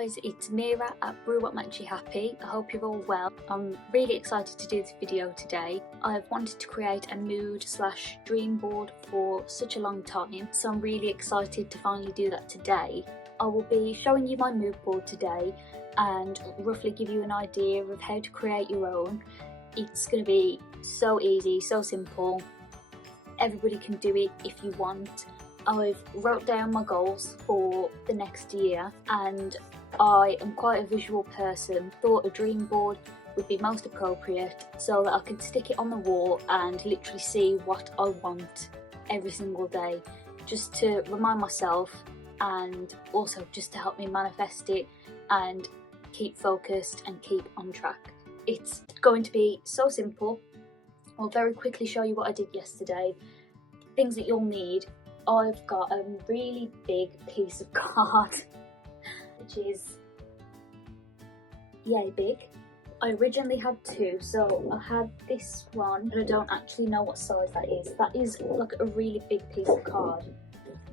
guys, it's Mira at brewwhatmakesyouhappy. I hope you're all well. I'm really excited to do this video today. I've wanted to create a mood/dream board for such a long time, so I'm really excited to finally do that today. I will be showing you my mood board today and roughly give you an idea of how to create your own. It's going to be so easy, so simple. Everybody can do it if you want. I've wrote down my goals for the next year and I am quite a visual person. Thought a dream board would be most appropriate so that I could stick it on the wall and literally see what I want every single day, just to remind myself and also just to help me manifest it and keep focused and keep on track. It's going to be so simple. I'll very quickly show you what I did yesterday. Things that you'll need. I've got a really big piece of card, which is yay big. I originally had two, so I had this one, but I don't actually know what size that is. That is like a really big piece of card,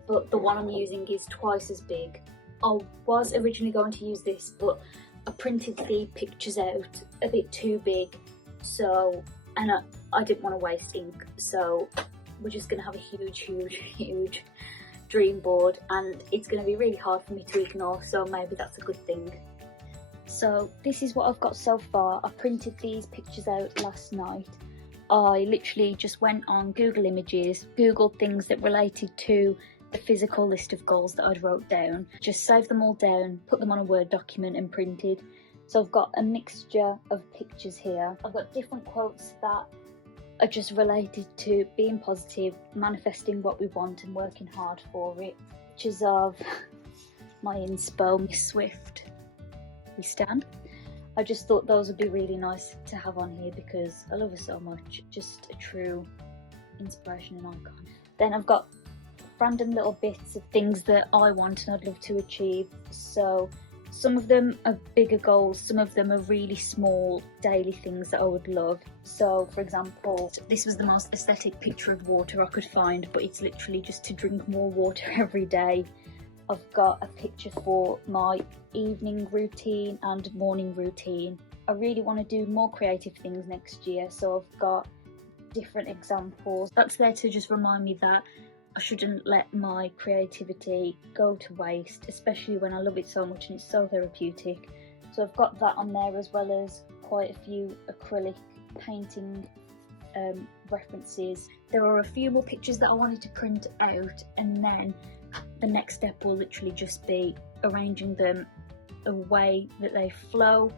but the one I'm using is twice as big. I was originally going to use this, but I printed the pictures out a bit too big, so, and I didn't want to waste ink, so we're just going to have a huge dream board, and it's going to be really hard for me to ignore, so maybe that's a good thing. So this is what I've got so far. I printed these pictures out last night. I literally just went on Google Images, googled things that related to the physical list of goals that I'd wrote down, just saved them all down, put them on a Word document and printed. So I've got a mixture of pictures here. I've got different quotes that are just related to being positive, manifesting what we want and working hard for it. Pictures of my inspo, Miss Swift, we stand. I just thought those would be really nice to have on here because I love her so much, just a true inspiration and icon. Then I've got random little bits of things that I want and I'd love to achieve. So some of them are bigger goals, some of them are really small daily things that I would love. So for example, this was the most aesthetic picture of water I could find, but it's literally just to drink more water every day. I've got a picture for my evening routine and morning routine. I really want to do more creative things next year, so I've got different examples. That's there to just remind me that I shouldn't let my creativity go to waste, especially when I love it so much and it's so therapeutic. So I've got that on there, as well as quite a few acrylic painting references. There are a few more pictures that I wanted to print out, and then the next step will literally just be arranging them a way that they flow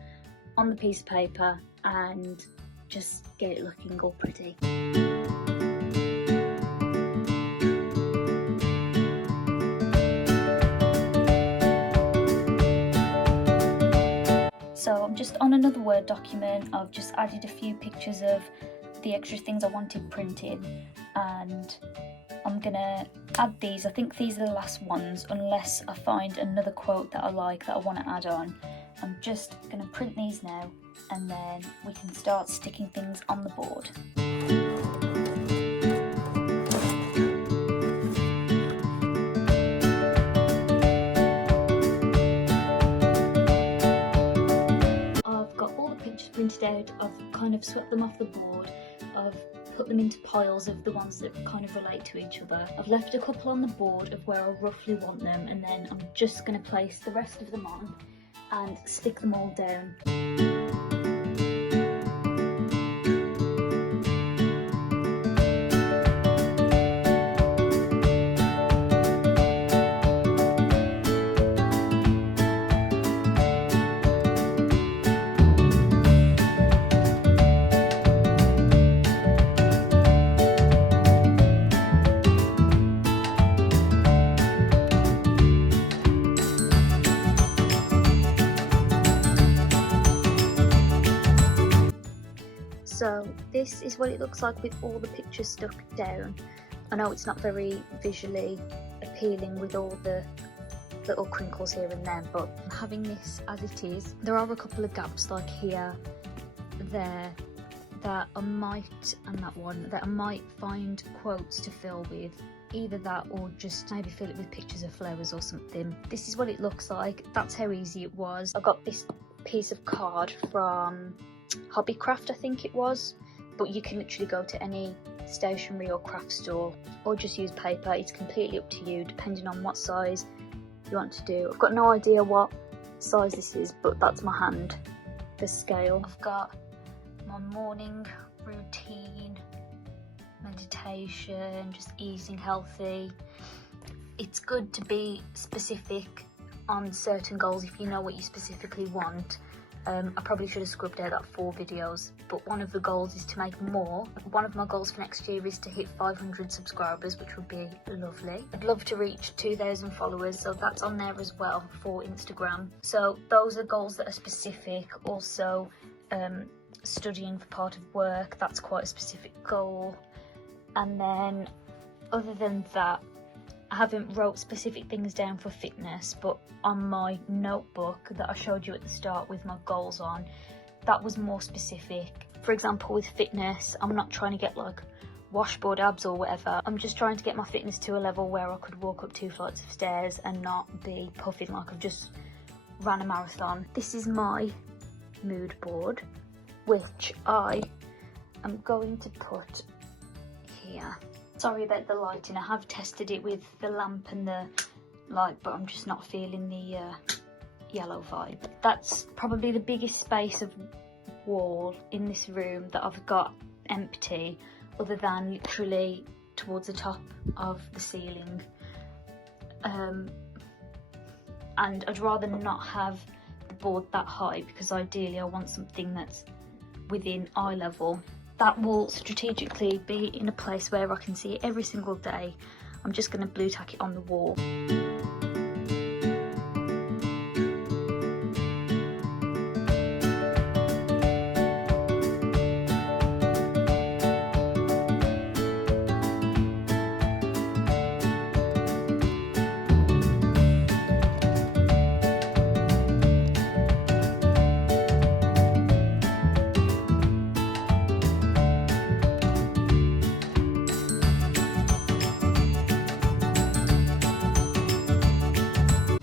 on the piece of paper and just get it looking all pretty. So I'm just on another Word document. I've just added a few pictures of the extra things I wanted printed, and I'm gonna add these. I think these are the last ones, unless I find another quote that I like that I want to add on. I'm just gonna print these now, and then we can start sticking things on the board. Printed out, I've kind of swept them off the board, I've put them into piles of the ones that kind of relate to each other. I've left a couple on the board of where I roughly want them, and then I'm just going to place the rest of them on and stick them all down. So this is what it looks like with all the pictures stuck down. I know it's not very visually appealing with all the little crinkles here and there, but having this as it is, there are a couple of gaps like here, there, that I might, and that one, that I might find quotes to fill with, either that or just maybe fill it with pictures of flowers or something. This is what it looks like. That's how easy it was. I got this piece of card from Hobbycraft, I think it was, but you can literally go to any stationery or craft store or just use paper. It's completely up to you depending on what size you want to do. I've got no idea what size this is, but that's my hand, the scale. I've got my morning routine, meditation, just eating healthy. It's good to be specific on certain goals if you know what you specifically want. I probably should have scrubbed out that 4 videos, but one of the goals is to make more. One of my goals for next year is to hit 500 subscribers, which would be lovely. I'd love to reach 2,000 followers, so that's on there as well for Instagram. So those are goals that are specific. Also, studying for part of work, that's quite a specific goal. And then other than that, I haven't wrote specific things down for fitness, but on my notebook that I showed you at the start with my goals on, that was more specific. For example, with fitness, I'm not trying to get like washboard abs or whatever. I'm just trying to get my fitness to a level where I could walk up 2 flights of stairs and not be puffing like I've just ran a marathon. This is my mood board, which I am going to put here. Sorry about the lighting. I have tested it with the lamp and the light, but I'm just not feeling the yellow vibe. That's probably the biggest space of wall in this room that I've got empty, other than literally towards the top of the ceiling. And I'd rather not have the board that high, because ideally I want something that's within eye level. That will strategically be in a place where I can see it every single day. I'm just going to blue tack it on the wall.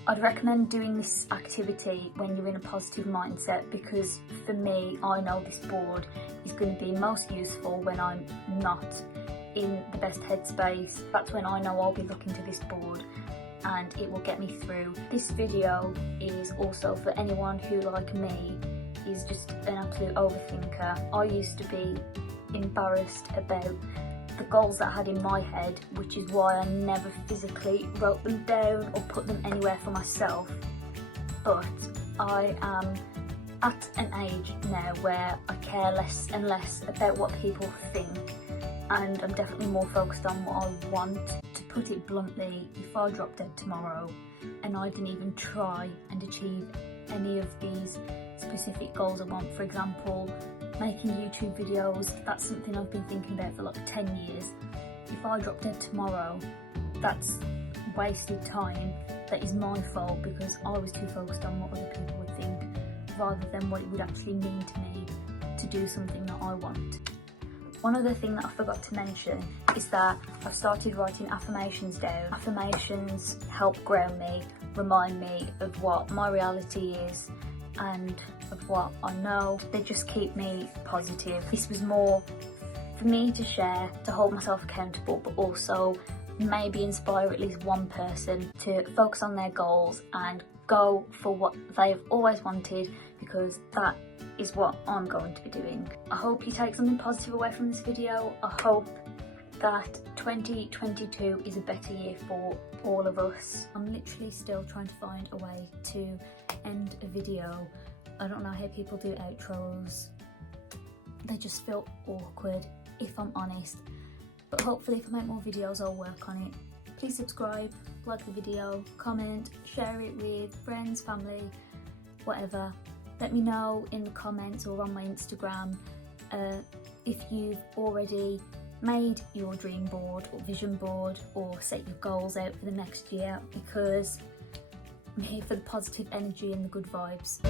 I'd recommend doing this activity when you're in a positive mindset, because for me, I know this board is going to be most useful when I'm not in the best headspace. That's when I know I'll be looking to this board and it will get me through. This video is also for anyone who, like me, is just an absolute overthinker. I used to be embarrassed about the goals that I had in my head, which is why I never physically wrote them down or put them anywhere for myself. But I am at an age now where I care less and less about what people think, and I'm definitely more focused on what I want. To put it bluntly, if I dropped dead tomorrow and I didn't even try and achieve any of these specific goals I want, for example, making YouTube videos, that's something I've been thinking about for like 10 years. If I drop dead tomorrow, that's wasted time. That is my fault, because I was too focused on what other people would think rather than what it would actually mean to me to do something that I want. One other thing that I forgot to mention is that I've started writing affirmations down. Affirmations help ground me, remind me of what my reality is and of what I know. They just keep me positive. This was more for me to share, to hold myself accountable, but also maybe inspire at least one person to focus on their goals and go for what they've always wanted, because that is what I'm going to be doing. I hope you take something positive away from this video. I hope that 2022 is a better year for all of us. I'm literally still trying to find a way to end a video. I don't know how people do outros. They just feel awkward, if I'm honest. But hopefully if I make more videos, I'll work on it. Please subscribe, like the video, comment, share it with friends, family, whatever. Let me know in the comments or on my Instagram if you've already made your dream board or vision board or set your goals out for the next year, because I'm here for the positive energy and the good vibes.